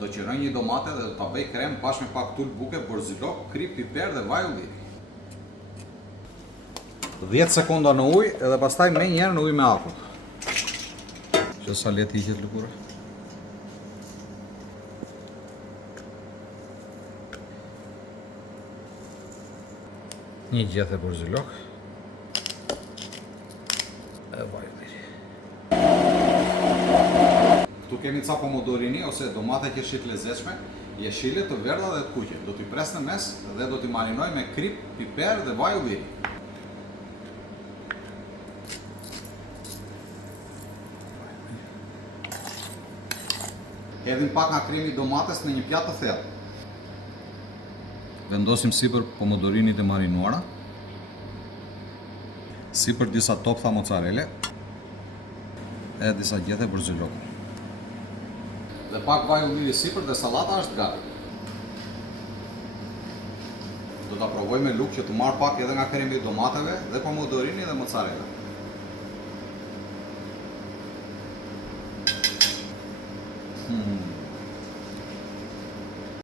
Do që rënj një domate dhe do ta bëj krem bashkë me pak tul buke, borzilok, krip, piper dhe vaj ulliri. 10 sekonda në ujë edhe pastaj me njerë në ujë me akull. Që sa let hiqet lëkura. Një gjethe borzilok. E vaj ulliri. Këtu kemi ca pomodorini ose domate qeshit lezetshme, jeshile të verdha dhe të kuqe. Do t'i pres në mes dhe do t'i marinoj me krip, piper dhe vaj ulliri. Hedhim pak nga kremi domates në një pjatë të thellë. Vendosim sipër pomodorinit e marinuara, sipër disa toptha mozzarelle e disa gjethe borzilok. Dhe pak vaj ulliri sipër dhe sallata është gati. Do ta provoj me luk që të marr pak edhe nga kremi i domateve dhe pomodorini dhe mozzarella.